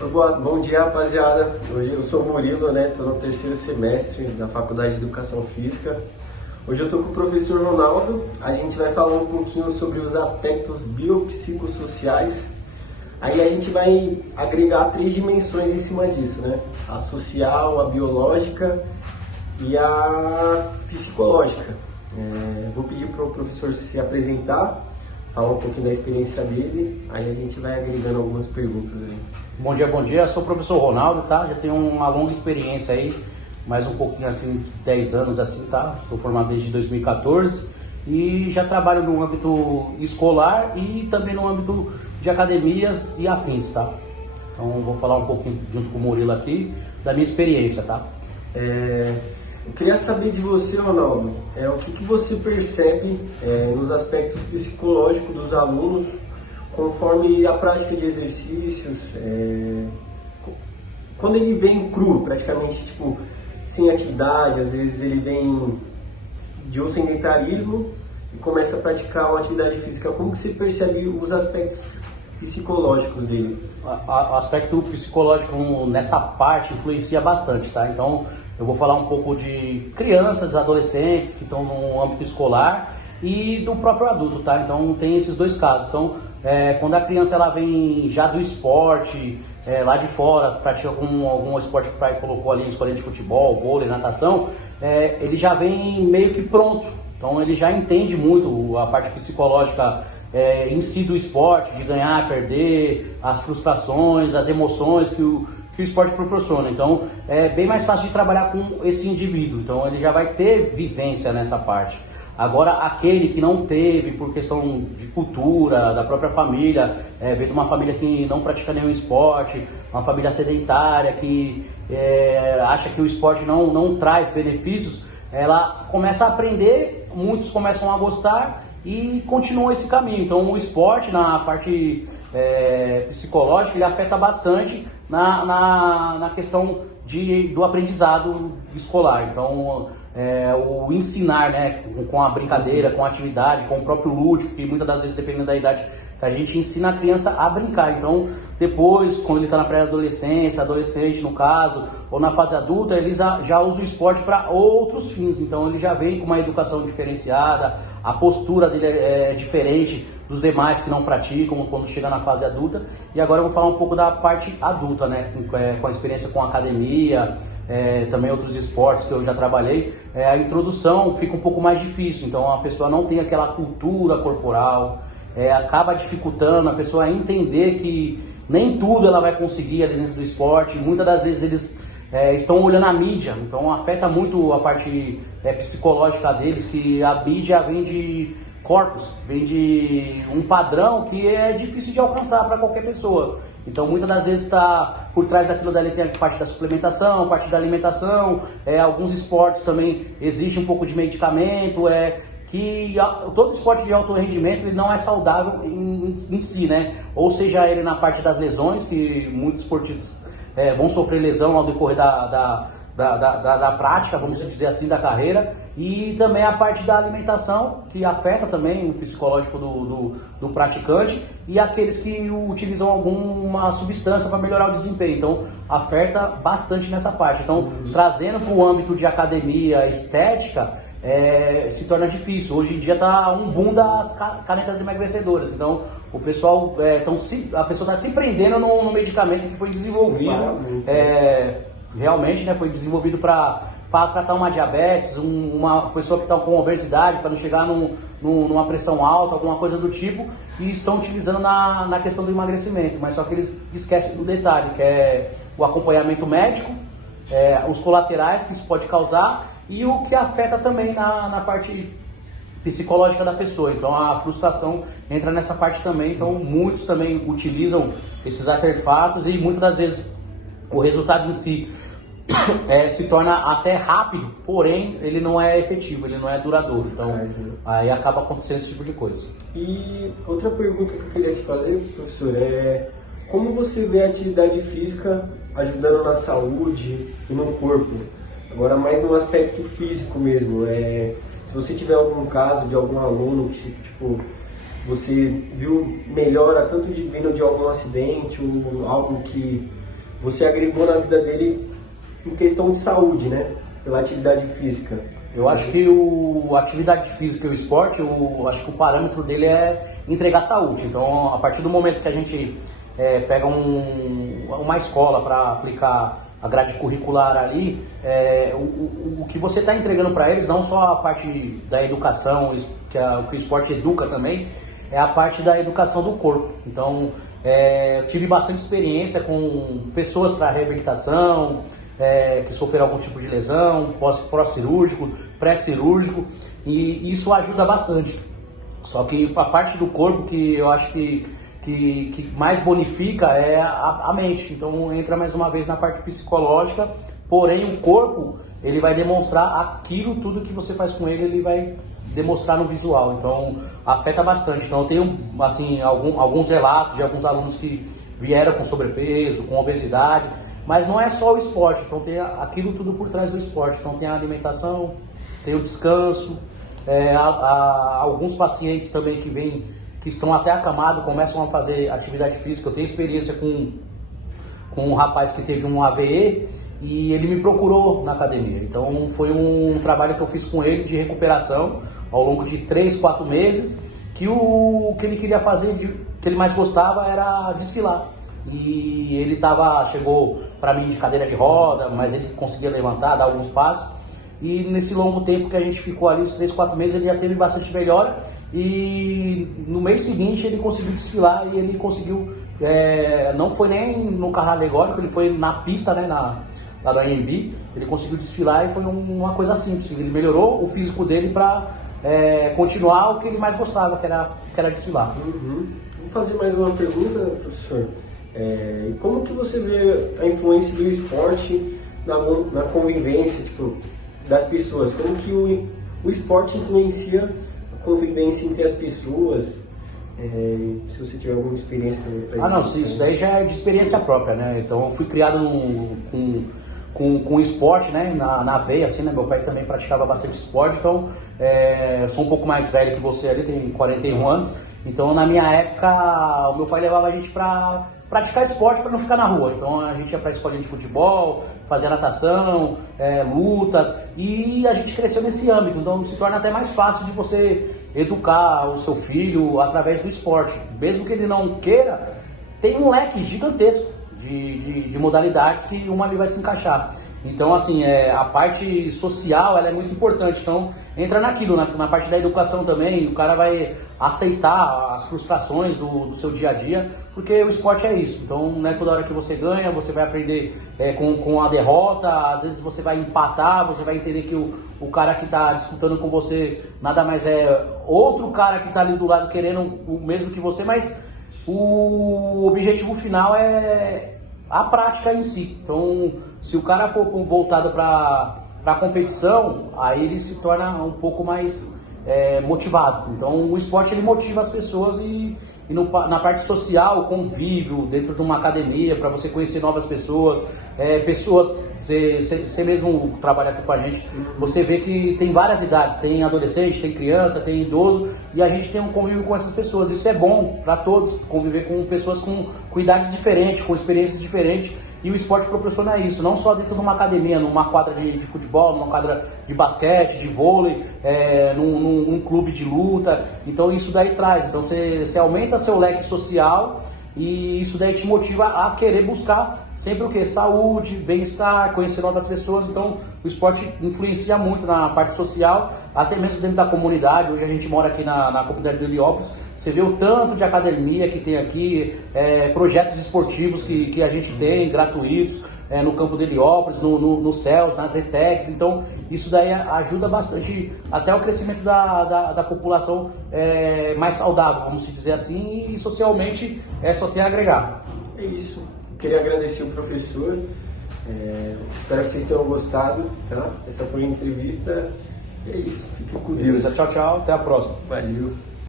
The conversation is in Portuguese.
Bom dia, rapaziada. Hoje eu sou o Murilo, né? Estou no terceiro semestre da Faculdade de Educação Física. Hoje eu estou com o professor Ronaldo. A gente vai falar um pouquinho sobre os aspectos biopsicossociais. Aí a gente vai agregar 3 dimensões em cima disso, né? A social, a biológica e a psicológica. Vou pedir para o professor se apresentar, falar um pouquinho da experiência dele, aí a gente vai agregando algumas perguntas aí. Bom dia, bom dia. Eu sou o professor Ronaldo, tá? Já tenho uma longa experiência aí, mais um pouquinho assim, 10 anos assim, tá? Sou formado desde 2014 e já trabalho no âmbito escolar e também no âmbito de academias e afins, tá? Então vou falar um pouquinho junto com o Murilo aqui da minha experiência, tá? Eu queria saber de você, Ronaldo, o que você percebe nos aspectos psicológicos dos alunos conforme a prática de exercícios, quando ele vem cru, praticamente, tipo, sem atividade, às vezes ele vem de um sedentarismo e começa a praticar uma atividade física. Como que você percebe os aspectos psicológicos dele? O aspecto psicológico nessa parte influencia bastante, tá? Então eu vou falar um pouco de crianças, adolescentes que estão no âmbito escolar e do próprio adulto, tá? Então tem esses dois casos. Então quando a criança ela vem já do esporte, lá de fora, pratica algum esporte que o pai colocou ali, escolha de futebol, vôlei, natação, ele já vem meio que pronto. Então ele já entende muito a parte psicológica em si do esporte, de ganhar, perder, as frustrações, as emoções que o esporte proporciona. Então é bem mais fácil de trabalhar com esse indivíduo, então ele já vai ter vivência nessa parte. Agora aquele que não teve por questão de cultura, da própria família, veio de uma família que não pratica nenhum esporte, uma família sedentária, que acha que o esporte não traz benefícios, ela começa a aprender, muitos começam a gostar e continua esse caminho. Então o esporte na parte psicológica ele afeta bastante na questão do aprendizado escolar. Então o ensinar, né, com a brincadeira, com a atividade, com o próprio lúdico, que muitas das vezes, dependendo da idade, a gente ensina a criança a brincar. Então depois, quando ele está na pré-adolescência, adolescente no caso, ou na fase adulta, ele já usa o esporte para outros fins. Então ele já vem com uma educação diferenciada, a postura dele é diferente dos demais que não praticam quando chega na fase adulta. E agora eu vou falar um pouco da parte adulta, né, com a experiência com a academia, também outros esportes que eu já trabalhei. A introdução fica um pouco mais difícil, então a pessoa não tem aquela cultura corporal, acaba dificultando a pessoa a entender que nem tudo ela vai conseguir ali dentro do esporte. Muitas das vezes eles estão olhando a mídia, então afeta muito a parte psicológica deles, que a mídia vem de corpos, vem de um padrão que é difícil de alcançar para qualquer pessoa. Então muitas das vezes está por trás daquilo dali, tem a parte da suplementação, a parte da alimentação, alguns esportes também exige um pouco de medicamento, que todo esporte de alto rendimento ele não é saudável em si, né? Ou seja, ele na parte das lesões, que muitos esportistas vão sofrer lesão ao decorrer da prática, vamos dizer assim, da carreira, e também a parte da alimentação, que afeta também o psicológico do praticante, e aqueles que utilizam alguma substância para melhorar o desempenho. Então afeta bastante nessa parte. Então trazendo para o âmbito de academia estética, se torna difícil. Hoje em dia está um boom das canetas emagrecedoras. Então o pessoal a pessoa está se prendendo no medicamento que foi desenvolvido, realmente, né, foi desenvolvido para tratar uma diabetes, uma pessoa que está com obesidade, para não chegar numa pressão alta, alguma coisa do tipo, e estão utilizando na questão do emagrecimento. Mas só que eles esquecem do detalhe, que é o acompanhamento médico, os colaterais que isso pode causar e o que afeta também na parte psicológica da pessoa. Então a frustração entra nessa parte também. Então muitos também utilizam esses artefatos e muitas das vezes o resultado em si se torna até rápido, porém ele não é efetivo, ele não é duradouro. Então aí acaba acontecendo esse tipo de coisa. E outra pergunta que eu queria te fazer, professor, como você vê a atividade física ajudando na saúde e no corpo? Agora mais no aspecto físico mesmo, se você tiver algum caso de algum aluno que, tipo, você viu melhora tanto vindo de algum acidente ou algo que você agregou na vida dele em questão de saúde, né? Pela atividade física. Eu acho que a atividade física e o esporte, acho que o parâmetro dele é entregar saúde. Então, a partir do momento que a gente pega uma escola para aplicar a grade curricular ali, o que você está entregando para eles, não só a parte da educação, que o esporte educa também, é a parte da educação do corpo. Então, eu tive bastante experiência com pessoas para reabilitação, que sofreram algum tipo de lesão, pós-cirúrgico, pré-cirúrgico, e isso ajuda bastante. Só que a parte do corpo que eu acho que mais bonifica é a mente. Então entra mais uma vez na parte psicológica, porém o corpo ele vai demonstrar aquilo tudo que você faz com ele vai demonstrar no visual. Então afeta bastante. Então eu tenho assim alguns relatos de alguns alunos que vieram com sobrepeso, com obesidade, mas não é só o esporte. Então tem aquilo tudo por trás do esporte. Então tem a alimentação, tem o descanso, alguns pacientes também que estão até acamados, começam a fazer atividade física. Eu tenho experiência com um rapaz que teve um AVE e ele me procurou na academia. Então foi um trabalho que eu fiz com ele de recuperação ao longo de 3, 4 meses, que o que ele queria fazer, que ele mais gostava era desfilar. E ele chegou para mim de cadeira de roda, mas ele conseguia levantar, dar alguns passos. E nesse longo tempo que a gente ficou ali, os 3, 4 meses, ele já teve bastante melhora. E no mês seguinte ele conseguiu desfilar e ele conseguiu, não foi nem no carro alegórico, ele foi na pista, né, lá do AMB, ele conseguiu desfilar e foi uma coisa simples. Ele melhorou o físico dele para continuar o que ele mais gostava, que era desfilar. Uhum. Vou fazer mais uma pergunta, professor. Como que você vê a influência do esporte na convivência, tipo, das pessoas? Como que o esporte influencia a convivência entre as pessoas? Se você tiver alguma experiência pra não, sim, isso daí já é de experiência própria, né? Então eu fui criado com esporte, né? Na veia, assim, né? Meu pai também praticava bastante esporte, então eu sou um pouco mais velho que você ali, tenho 41 anos. Então na minha época o meu pai levava a gente para praticar esporte para não ficar na rua. Então a gente ia para a escolinha de futebol, fazia natação, lutas, e a gente cresceu nesse âmbito. Então se torna até mais fácil de você educar o seu filho através do esporte. Mesmo que ele não queira, tem um leque gigantesco de modalidades que uma ali vai se encaixar. Então, assim, a parte social ela é muito importante. Então, entra naquilo, na parte da educação também. O cara vai aceitar as frustrações do seu dia a dia, porque o esporte é isso. Então, não é toda hora que você ganha, você vai aprender com a derrota. Às vezes você vai empatar, você vai entender que o cara que está disputando com você nada mais é outro cara que está ali do lado querendo o mesmo que você, mas o objetivo final é a prática em si. Então, se o cara for voltado para a competição, aí ele se torna um pouco mais motivado. Então, o esporte ele motiva as pessoas e na parte social, o convívio dentro de uma academia, para você conhecer novas pessoas, você mesmo trabalha aqui com a gente, você vê que tem várias idades, tem adolescente, tem criança, tem idoso, e a gente tem um convívio com essas pessoas. Isso é bom para todos, conviver com pessoas com idades diferentes, com experiências diferentes, e o esporte proporciona isso, não só dentro de uma academia, numa quadra de futebol, numa quadra de basquete, de vôlei, num clube de luta. Então isso daí traz, então você aumenta seu leque social e isso daí te motiva a querer buscar sempre o que? Saúde, bem-estar, conhecer novas pessoas. Então o esporte influencia muito na parte social, até mesmo dentro da comunidade. Hoje a gente mora aqui na comunidade de Heliópolis, você vê o tanto de academia que tem aqui, projetos esportivos que a gente tem, gratuitos, no campo de Heliópolis, no CELS, nas ETECs. Então isso daí ajuda bastante até o crescimento da população mais saudável, vamos dizer assim, e socialmente só tem a agregar. É isso. Queria agradecer o professor, espero que vocês tenham gostado, tá? Essa foi a entrevista, é isso, fiquem com Deus. Tchau, tchau, até a próxima. Valeu.